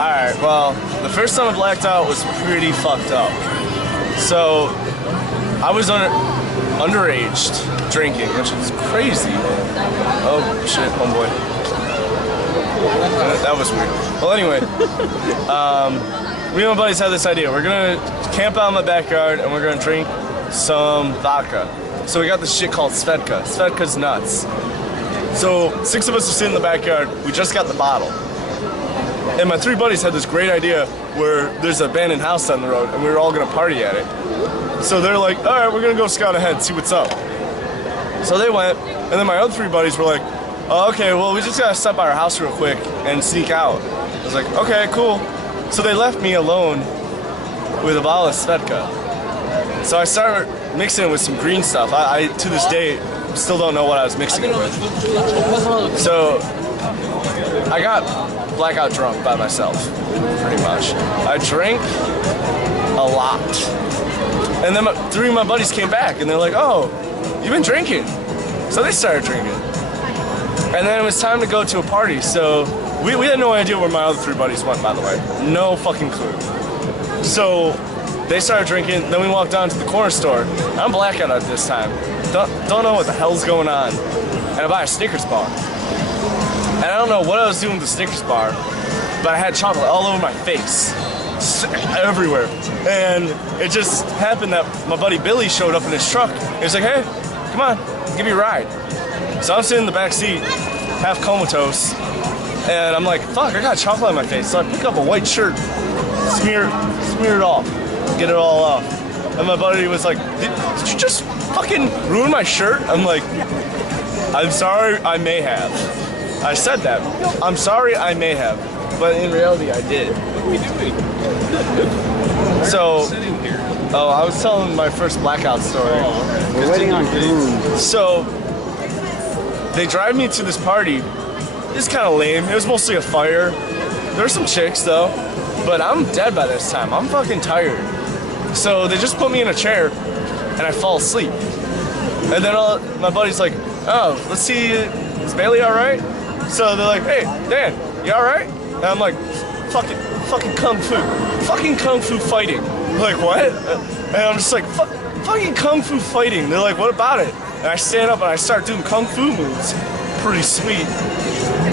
Alright, well, the first time I blacked out was pretty fucked up. So, I was underage drinking, which was crazy. Oh shit, homeboy. That was weird. Well, anyway, me and my buddies had this idea. We're gonna camp out in my backyard and we're gonna drink some vodka. So we got this shit called Svedka. Svedka's nuts. So 6 of us are sitting in the backyard. We just got the bottle. And my 3 buddies had this great idea where there's an abandoned house down the road and we were all gonna party at it. So they're like, all right, we're gonna go scout ahead, see what's up. So they went, and then my other 3 buddies were like, oh, okay, well, we just gotta stop by our house real quick and sneak out. I was like, okay, cool. So they left me alone with a bottle of Svedka. So I started mixing it with some green stuff. I to this day, still don't know what I was mixing it with. So I got blackout drunk by myself, pretty much. I drank a lot. And then 3 of my buddies came back and they're like, oh, you've been drinking. So they started drinking. And then it was time to go to a party. So we had no idea where my other 3 buddies went, by the way. No fucking clue. So they started drinking, then we walked down to the corner store. I'm blackout at this time. Don't know what the hell's going on. And I buy a Snickers bar. And I don't know what I was doing with the Snickers bar, but I had chocolate all over my face. Everywhere. And it just happened that my buddy Billy showed up in his truck. He was like, hey, come on, I'll give you a ride. So I'm sitting in the back seat, half comatose, and I'm like, fuck, I got chocolate on my face. So I pick up a white shirt, smear it off, get it all off. And my buddy was like, did you just fucking ruin my shirt? I'm like, I'm sorry, I may have. I said that. I'm sorry, I may have. But in reality, I did. What are we doing? So, Sitting here. oh, I was telling my first blackout story. Oh, We're waiting on Goon. So, they drive me to this party. It's kind of lame. It was mostly a fire. There were some chicks though, but I'm dead by this time. I'm fucking tired. So they just put me in a chair, and I fall asleep. And then my buddy's like, "Oh, let's see, is Bailey all right?" So they're like, "Hey, Dan, you all right?" And I'm like, "Fucking kung fu fighting." I'm like, what? And I'm just like, fucking kung fu fighting. They're like, what about it? And I stand up and I start doing kung fu moves. Pretty sweet.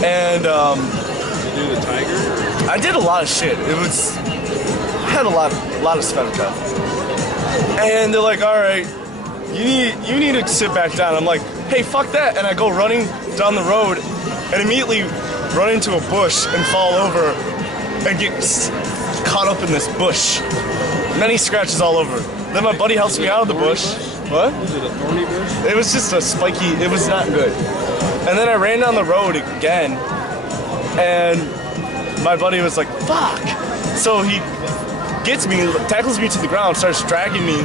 And Did you do the tiger? I did a lot of shit. I had a lot of Svedka. And they're like, all right, you need to sit back down. I'm like, hey, fuck that. And I go running down the road and immediately run into a bush and fall over and get caught up in this bush. Many scratches all over. Then my buddy helps me out of the bush. What? Was it a thorny bush? It was just a spiky, it was not good. And then I ran down the road again, and my buddy was like, fuck. So he gets me, tackles me to the ground, starts dragging me,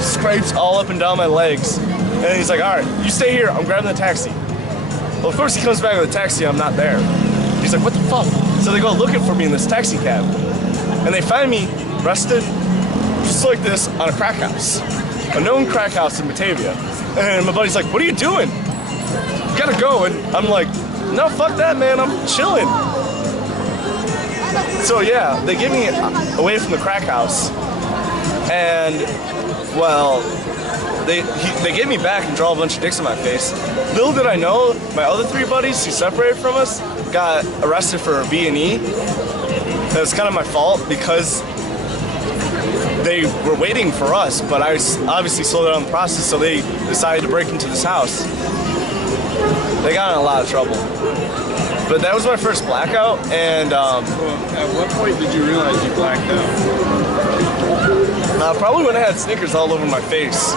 scrapes all up and down my legs. And he's like, all right, you stay here, I'm grabbing the taxi. Well, of course he comes back with a taxi, I'm not there. He's like, what the fuck? So they go looking for me in this taxi cab. And they find me rested just like this on a crack house. A known crack house in Batavia. And my buddy's like, what are you doing? You gotta go. And I'm like, no, fuck that, man, I'm chilling. So yeah, they get me away from the crack house. And, well, they get me back and draw a bunch of dicks in my face. Little did I know, my other 3 buddies who separated from us got arrested for a B&E. That was kind of my fault because they were waiting for us, but I obviously slowed down the process, so they decided to break into this house. They got in a lot of trouble. But that was my first blackout, and Well, at what point did you realize you blacked out? probably when I had Snickers all over my face.